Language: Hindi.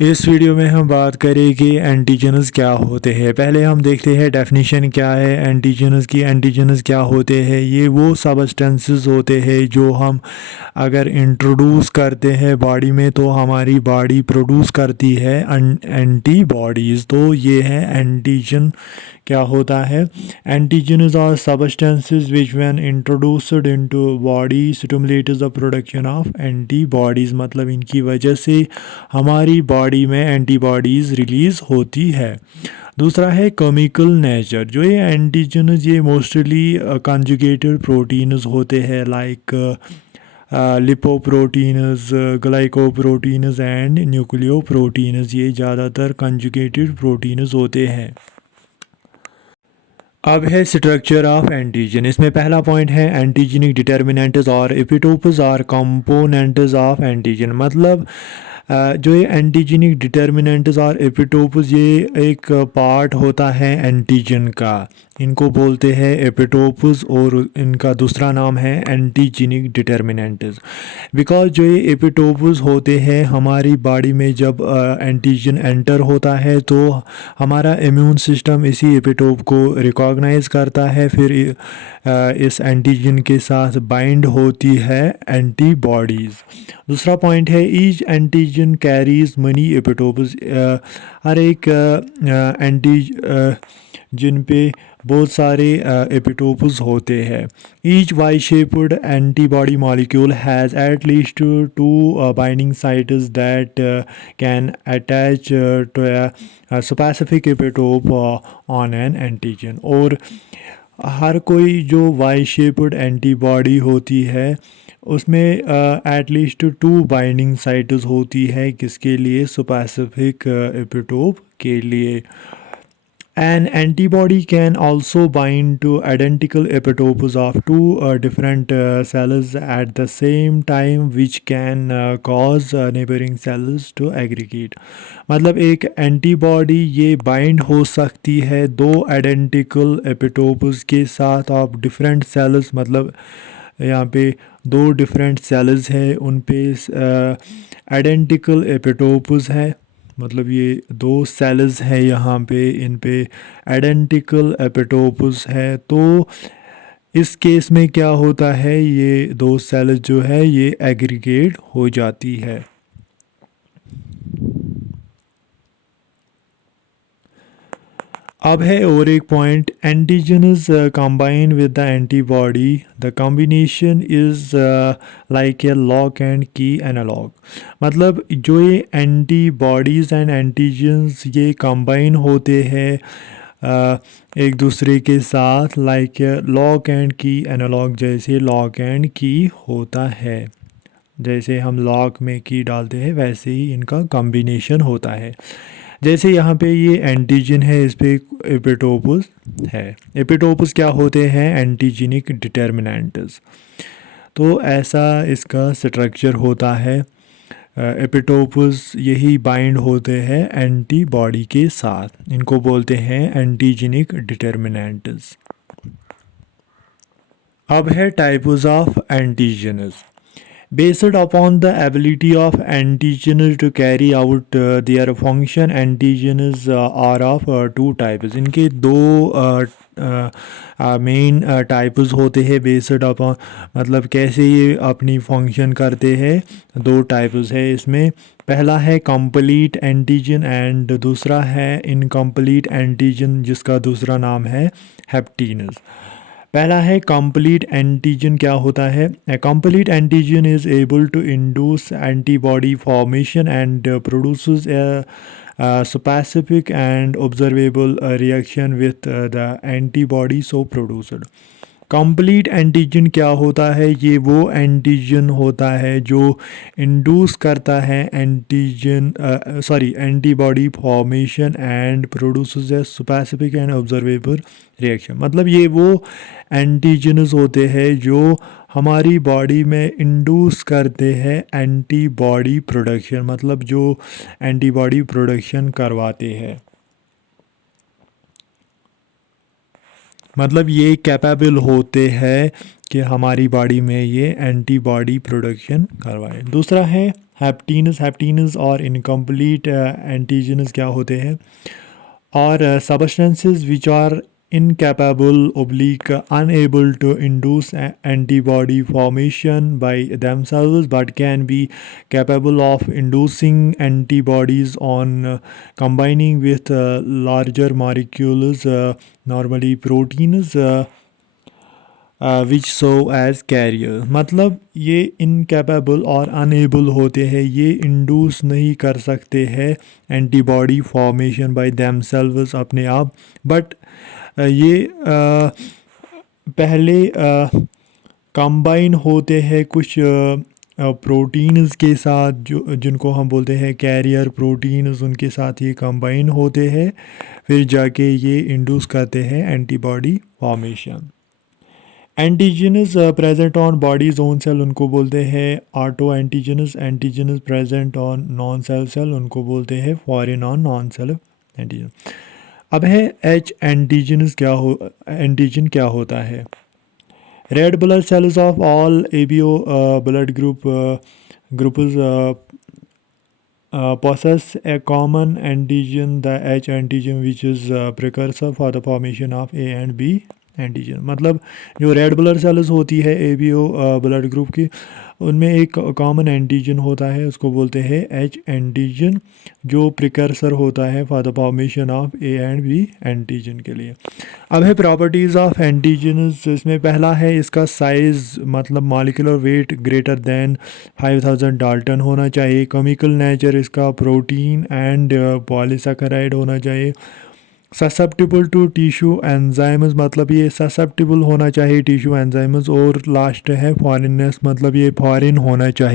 इस वीडियो में हम बात करेंगे एंटीजन्स क्या होते हैं। पहले हम देखते हैं डेफिनेशन क्या है एंटीजन्स की। एंटीजन्स क्या होते हैं? ये वो सबस्टेंसेस होते हैं जो हम अगर इंट्रोड्यूस करते हैं बॉडी में तो हमारी बॉडी प्रोड्यूस करती है एंटीबॉडीज़। तो ये है एंटीजन क्या होता है। Antigens are substances which when introduced into body stimulates the production of antibodies. मतलब इनकी वजह से हमारी बॉडी में एंटीबॉडीज़ रिलीज़ होती है। दूसरा है केमिकल नेचर। जो ये एंटीजन्स ये मोस्टली कंजुगेटेड प्रोटीन्स होते हैं like lipoproteins, glycoproteins and nucleoproteins. ये ज़्यादातर कंजुगेटेड प्रोटीन्स होते हैं। अब है स्ट्रक्चर ऑफ एंटीजन। इसमें पहला पॉइंट है एंटीजेनिक डिटर्मिनेंट्स और एपिटोप्स और कंपोनेंट्स ऑफ एंटीजन। मतलब जो ये एंटीजेनिक डिटर्मिनेंट्स और एपिटोप्स ये एक पार्ट होता है एंटीजन का। इनको बोलते हैं एपिटोप्स और इनका दूसरा नाम है एंटीजेनिक डिटर्मिनेंट्स। बिकॉज जो ये एपिटोप्स होते हैं हमारी बॉडी में जब एंटीजन एंटर होता है तो हमारा इम्यून सिस्टम इसी एपिटोप को रिकॉग्नाइज करता है, फिर इस एंटीजन के साथ बाइंड होती है एंटीबॉडीज़। दूसरा पॉइंट है each antigen carries many epitopes. हर एक एंटीजन पे बहुत सारे एपिटोप्स होते हैं। Each Y shaped antibody molecule has at least two binding sites that can attach to a specific epitope on an antigen। और हर कोई जो वाई शेप्ड एंटीबॉडी होती है उसमें एटलीस्ट 2 बाइंडिंग साइट्स होती है किसके लिए? स्पेसिफिक एपिटोप के लिए। An antibody can also bind to identical epitopes of two different cells at the same time, which can cause neighboring cells to aggregate। मतलब एक एंटीबॉडी ये बाइंड हो सकती है दो आइडेंटिकल एपिटोप्स के साथ ऑफ डिफरेंट सेल्स। मतलब यहाँ पे दो डिफरेंट सेल्स है उन पे आइडेंटिकल एपिटोप्स है। मतलब ये दो सेल्स है यहाँ पे, इन पे आइडेंटिकल एपिटोप्स है। तो इस केस में क्या होता है, ये दो सेल्स जो है ये एग्रीगेट हो जाती है। अब है और एक point antigens combine with the antibody. The combination is like a lock and की एनालॉग। मतलब जो ये एंटीबॉडीज़ एंड एंटीजन्स ये कंबाइन होते हैं एक दूसरे के साथ लाइक लॉक एंड की एनालॉग। जैसे लॉक एंड की होता है, जैसे हम लॉक में की डालते हैं वैसे ही इनका कॉम्बिनेशन होता है। जैसे यहाँ पे ये एंटीजन है, इस पे एपिटोपस है। एपिटोपस क्या होते हैं? Antigenic determinants. तो ऐसा इसका स्ट्रक्चर होता है। एपिटोपस यही बाइंड होते हैं एंटीबॉडी के साथ, इनको बोलते हैं एंटीजेनिक डिटर्मिनेंट्स। अब है types of antigens. Based upon the ability of antigens to carry out their function, antigens are of 2 types। इनके दो मेन टाइप्स होते हैं बेस्ड अपॉन, मतलब कैसे ये अपनी फंक्शन करते हैं। दो टाइप्स है इसमें। पहला है कंप्लीट एंटीजन एंड दूसरा है इनकम्प्लीट एंटीजन जिसका दूसरा नाम है हैप्टिनस। पहला है कंप्लीट एंटीजन। क्या होता है? A complete antigen is able to induce antibody formation and produces a specific and observable reaction with the antibody so produced. Complete antigen क्या होता है? ये वो एंटीजन होता है जो इंड्यूस करता है antibody formation and produces a specific and observable reaction. मतलब ये वो एंटीजन्स होते हैं जो हमारी बॉडी में इंड्यूस करते हैं एंटीबॉडी प्रोडक्शन, मतलब जो एंटीबॉडी प्रोडक्शन करवाते हैं। मतलब ये कैपेबल होते हैं कि हमारी बॉडी में ये एंटीबॉडी प्रोडक्शन करवाए। दूसरा है हैप्टीनस और इनकम्प्लीट एंटीजन्स क्या होते हैं, और substances which are incapable oblique unable to induce antibody formation by themselves but can be capable of inducing antibodies on combining with larger molecules, normally proteins, which so as career. मतलब ये इनकेपेबल और अनेबल होते हैं, ये इंड्यूस नहीं कर सकते हैं एंटीबॉडी फॉर्मेशन बाय देमसेल्व्स अपने आप, बट ये पहले कंबाइन होते हैं कुछ प्रोटीन्स के साथ, जो जिनको हम बोलते हैं कैरियर प्रोटीन्स, उनके साथ ये कंबाइन होते हैं, फिर जाके ये इंड्यूस करते हैं antibody formation. Antigens present on body's own cell उनको बोलते हैं auto antigens. Antigens present on non cell cell उनको बोलते हैं foreign on non cell antigen. अब है एच एंटीजन्स एंटीजन क्या होता है। Red blood cells of all ABO blood groups possess a common antigen, the H antigen, which is precursor for the formation of A and B antigen. मतलब जो रेड ब्लड सेल्स होती है एबीओ ब्लड ग्रुप की, उनमें एक कॉमन एंटीजन होता है, उसको बोलते हैं एच एंटीजन, जो प्रिकर्सर होता है for the formation of A and B antigen के लिए। अब है प्रॉपर्टीज़ ऑफ एंटीजन्स। इसमें पहला है इसका साइज़, मतलब molecular weight greater than 5000 Dalton होना चाहिए। केमिकल नेचर इसका प्रोटीन एंड पॉलीसैकेराइड होना चाहिए। ससेप्टिबल टू टिश्यू एंजाइम्स, मतलब ये ससेप्टिबल होना चाहिए टिश्यू एंजाइम्स। और लास्ट है फॉरेननेस, मतलब ये फॉरेन होना चाहिए।